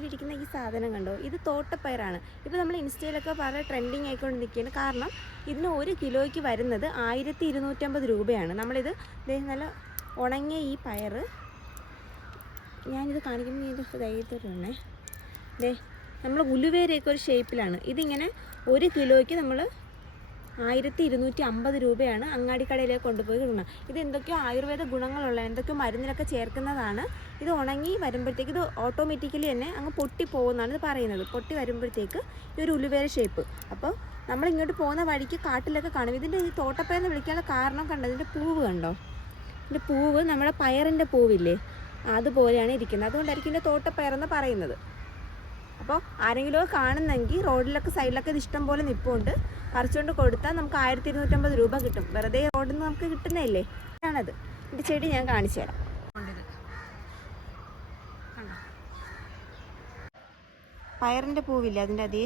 കയ്യിലിരിക്കുന്ന ഈ സാധനം കണ്ടോ, ഇത് തോട്ടപ്പയറാണ്. ഇപ്പോൾ നമ്മൾ ഇൻസ്റ്റയിലൊക്കെ പല ട്രെൻഡിങ് ആയിക്കൊണ്ട് നിൽക്കുകയാണ്. കാരണം ഇതിന് 1 കിലോയ്ക്ക് വരുന്നത് 1250 രൂപയാണ്. നമ്മളിത് നല്ല ഉണങ്ങിയ ഈ പയർ, ഞാനിത് കാണിക്കുമ്പോൾ ഇതിൻ്റെ ധൈര്യത്തോടെ നമ്മൾ ഉലുവേരയൊക്കെ ഒരു ഷേപ്പിലാണ്. ഇതിങ്ങനെ 1 കിലോയ്ക്ക് നമ്മൾ 1250 രൂപയാണ് അങ്ങാടിക്കടയിലേക്ക് കൊണ്ടുപോയി ഇടണം. ഇത് എന്തൊക്കെയോ ആയുർവേദ ഗുണങ്ങളുള്ള എന്തൊക്കെയോ മരുന്നിലൊക്കെ ചേർക്കുന്നതാണ്. ഇത് ഉണങ്ങി വരുമ്പോഴത്തേക്ക് ഇത് ഓട്ടോമാറ്റിക്കലി തന്നെ അങ്ങ് പൊട്ടി പോകുന്നതാണ് ഇത് പറയുന്നത്. പൊട്ടി വരുമ്പോഴത്തേക്ക് ഈ ഒരു ഉലുവേര ഷേപ്പ്. അപ്പോൾ നമ്മളിങ്ങോട്ട് പോകുന്ന വഴിക്ക് കാട്ടിലൊക്കെ കാണും. ഇതിൻ്റെ ഈ തോട്ടപ്പയറെന്ന് വിളിക്കാനുള്ള കാരണം കണ്ടോ, ഇതിൻ്റെ പൂവ് കണ്ടോ, ഇതിൻ്റെ പൂവ് നമ്മുടെ പയറിൻ്റെ പൂവില്ലേ അതുപോലെയാണ് ഇരിക്കുന്നത്. അതുകൊണ്ടായിരിക്കും ഇതിൻ്റെ തോട്ടപ്പയറെന്ന് പറയുന്നത്. അപ്പോൾ ആരെങ്കിലും കാണുന്നെങ്കിൽ റോഡിലൊക്കെ സൈഡിലൊക്കെ ഇത് ഇഷ്ടം പോലെ നിൽപ്പുണ്ട്. പറിച്ചുകൊണ്ട് കൊടുത്താൽ നമുക്ക് 1250 രൂപ കിട്ടും. വെറുതെ റോഡിൽ നിന്ന് നമുക്ക് കിട്ടുന്നതല്ലേ. ആണത്. ഇതിൻ്റെ ചെടി ഞാൻ കാണിച്ചു തരാം. പയറിൻ്റെ പൂവില്ല, അതിൻ്റെ അതേ